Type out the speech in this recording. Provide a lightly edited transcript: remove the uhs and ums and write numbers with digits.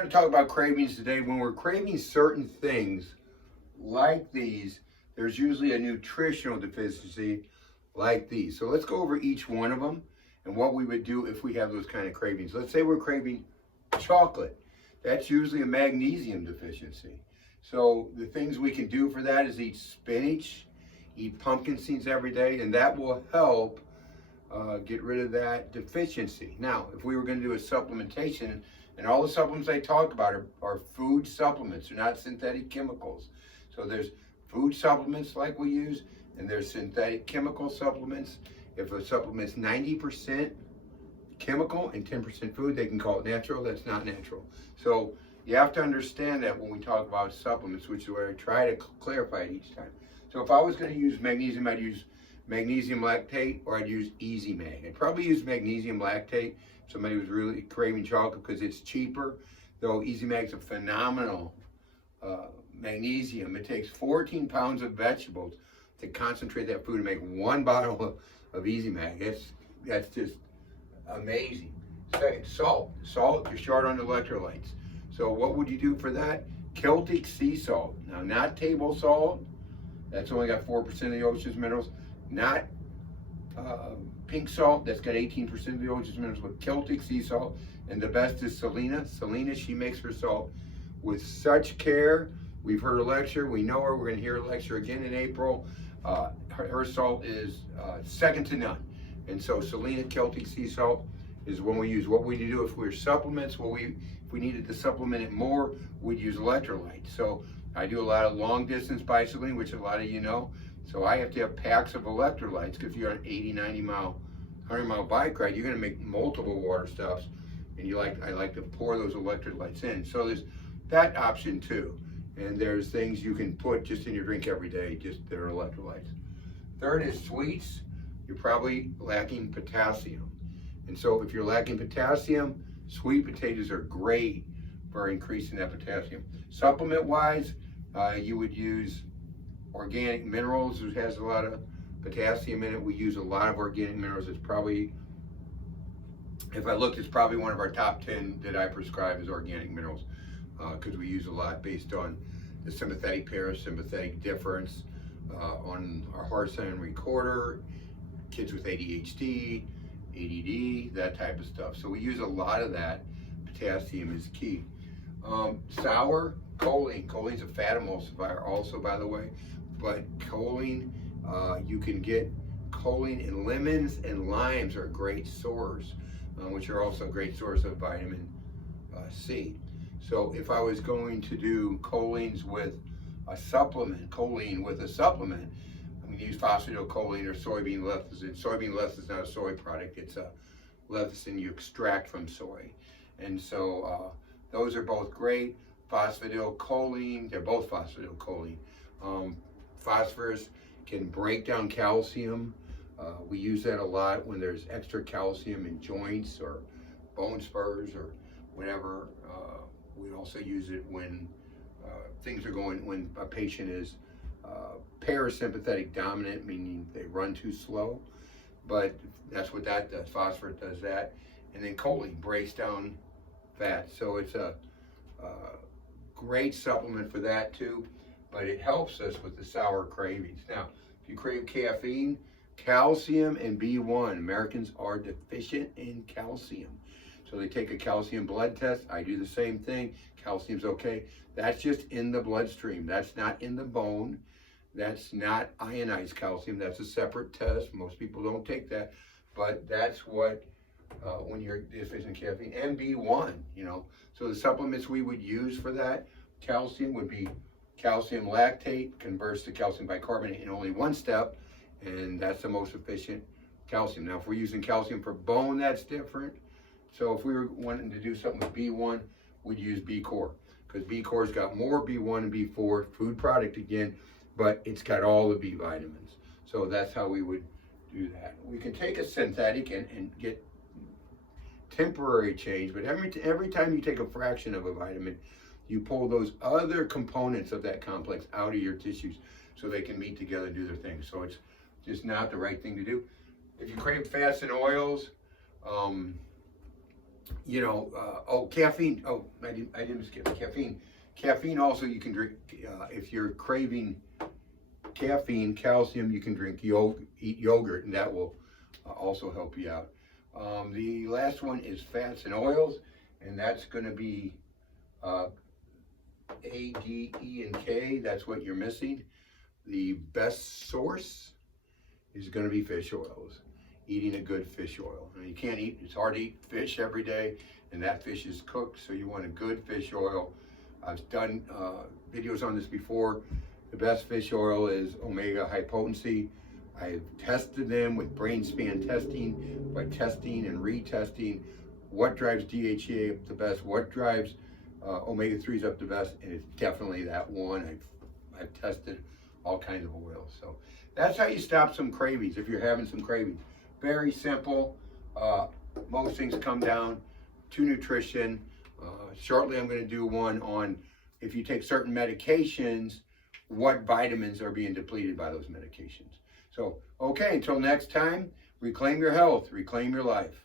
going to talk about cravings today. When we're craving certain things like these, there's usually a nutritional deficiency like these. So let's go over each one of them and what we would do if we have those kind of cravings. Let's say we're craving chocolate. That's usually a magnesium deficiency. So the things we can do for that is eat spinach, eat pumpkin seeds every day, and that will help get rid of that deficiency. Now, if we were going to do a supplementation, and all the supplements I talk about are food supplements, they're not synthetic chemicals. So there's food supplements like we use, and there's synthetic chemical supplements. If a supplement's 90% chemical and 10% food, they can call it natural. That's not natural. So you have to understand that when we talk about supplements, which is where I try to clarify it each time. So if I was going to use magnesium, I'd use magnesium lactate, or I'd use Easy Mag. I'd probably use magnesium lactate if somebody was really craving chocolate because it's cheaper, though Easy Mag's a phenomenal magnesium. It takes 14 pounds of vegetables to concentrate that food and make one bottle of Easy Mag. That's just amazing. Second, salt. Salt, you're short on electrolytes. So what would you do for that? Celtic sea salt. Now, not table salt. That's only got 4% of the ocean's minerals. Not pink salt. That's got 18% of the ocean's minerals. But Celtic sea salt. And the best is Selena. Selena, she makes her salt with such care. We've heard a lecture. We know her. We're going to hear a lecture again in April. Her salt is second to none. And so Selena Celtic sea salt is when we use. What we do if we're supplements, if we needed to supplement it more, we'd use electrolytes. So I do a lot of long distance bicycling, which a lot of you know. So I have to have packs of electrolytes because if you're on an 80, 90 mile, 100 mile bike ride, you're going to make multiple water stops. And I like to pour those electrolytes in. So there's that option too. And there's things you can put just in your drink every day, just that are electrolytes. Third is sweets. You're probably lacking potassium. And so if you're lacking potassium, sweet potatoes are great for increasing that potassium. Supplement-wise, you would use organic minerals, which has a lot of potassium in it. We use a lot of organic minerals. It's probably, if I looked, it's probably one of our top 10 that I prescribe is organic minerals because we use a lot based on the sympathetic parasympathetic difference on our heart center recorder, kids with ADHD, ADD, that type of stuff. So we use a lot of that. Potassium is key. Sour, choline. Choline's a fat emulsifier also, by the way. But choline, you can get choline in lemons and limes are a great source, which are also a great source of vitamin C. So if I was going to do choline with a supplement, I'm going to use phosphatidylcholine or soybean lecithin. Soybean lecithin is not a soy product, it's a lecithin you extract from soy. And so those are both great. Phosphatidylcholine, they're both phosphatidylcholine. Phosphorus can break down calcium. We use that a lot when there's extra calcium in joints or bone spurs or whatever. We also use it when when a patient is parasympathetic dominant, meaning they run too slow. But that's what that does. Phosphorus does that. And then choline breaks down fat. So it's a great supplement for that too. But it helps us with the sour cravings. Now, if you crave caffeine, calcium and B1. Americans are deficient in calcium. So they take a calcium blood test. I do the same thing. Calcium's okay. That's just in the bloodstream. That's not in the bone. That's not ionized calcium. That's a separate test. Most people don't take that. But that's what, when you're deficient in caffeine. And B1, you know. So the supplements we would use for that, calcium would be calcium lactate, converts to calcium bicarbonate in only one step. And that's the most efficient calcium. Now, if we're using calcium for bone, that's different. So if we were wanting to do something with B1, we'd use B-Core because B-Core's got more B1 and B4, food product again, but it's got all the B vitamins. So that's how we would do that. We can take a synthetic and get temporary change, but every time you take a fraction of a vitamin, you pull those other components of that complex out of your tissues so they can meet together and do their thing. So it's just not the right thing to do. If you crave fats and oils, Caffeine. Oh, I didn't skip caffeine. Caffeine also you can drink if you're craving caffeine, calcium. You can eat yogurt, and that will also help you out. The last one is fats and oils, and that's going to be A, D, E, and K. That's what you're missing. The best source is going to be fish oils. Eating a good fish oil. You can't eat, it's hard to eat fish every day, and that fish is cooked, so you want a good fish oil. I've done videos on this before. The best fish oil is omega high potency. I've tested them with brain span testing, by testing and retesting what drives DHEA up the best, what drives omega-3s up the best, and it's definitely that one. I've tested all kinds of oils. So that's how you stop some cravings if you're having some cravings. Very simple. Most things come down to nutrition. Shortly I'm going to do one on if you take certain medications, what vitamins are being depleted by those medications. So, okay, until next time, reclaim your health, reclaim your life.